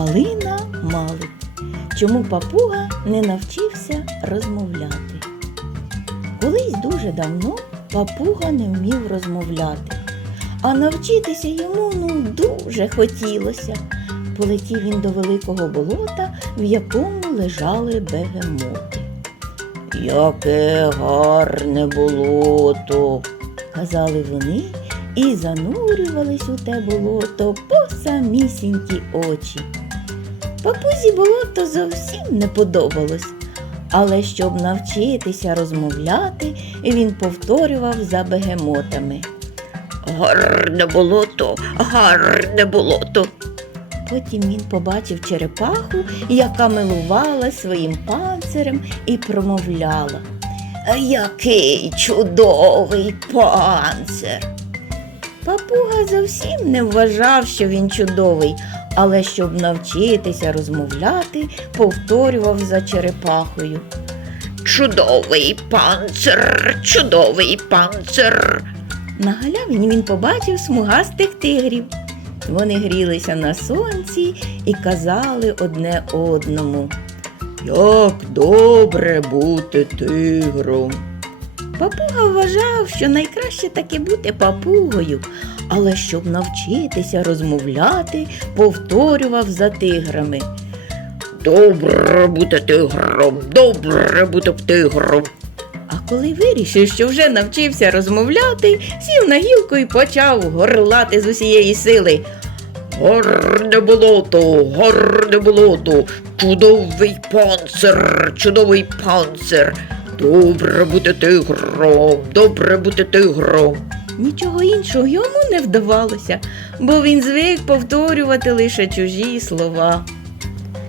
Галина Малик. Чому папуга не навчився розмовляти? Колись дуже давно папуга не вмів розмовляти, а навчитися йому ну дуже хотілося. Полетів він до великого болота, в якому лежали бегемоти. Яке гарне болото, казали вони і занурювались у те болото по самісінькі очі. Папузі болото зовсім не подобалось, але щоб навчитися розмовляти, він повторював за бегемотами. Гарне болото, гарне болото. Потім він побачив черепаху, яка милувала своїм панцирем і промовляла. Який чудовий панцир! Папуга зовсім не вважав, що він чудовий, але щоб навчитися розмовляти, повторював за черепахою. Чудовий панцир, чудовий панцир. На галявині він побачив смугастих тигрів. Вони грілися на сонці і казали одне одному. Як добре бути тигром. Папуга вважав, що найкраще таки бути папугою, але щоб навчитися розмовляти, повторював за тиграми. Добре бути тигром, добре бути тигром. А коли вирішив, що вже навчився розмовляти, сів на гілку і почав горлати з усієї сили. Гарне болото, гарне болото, чудовий панцир, чудовий панцир. Добре бути тигром, добре бути тигром. Нічого іншого йому не вдавалося, бо він звик повторювати лише чужі слова.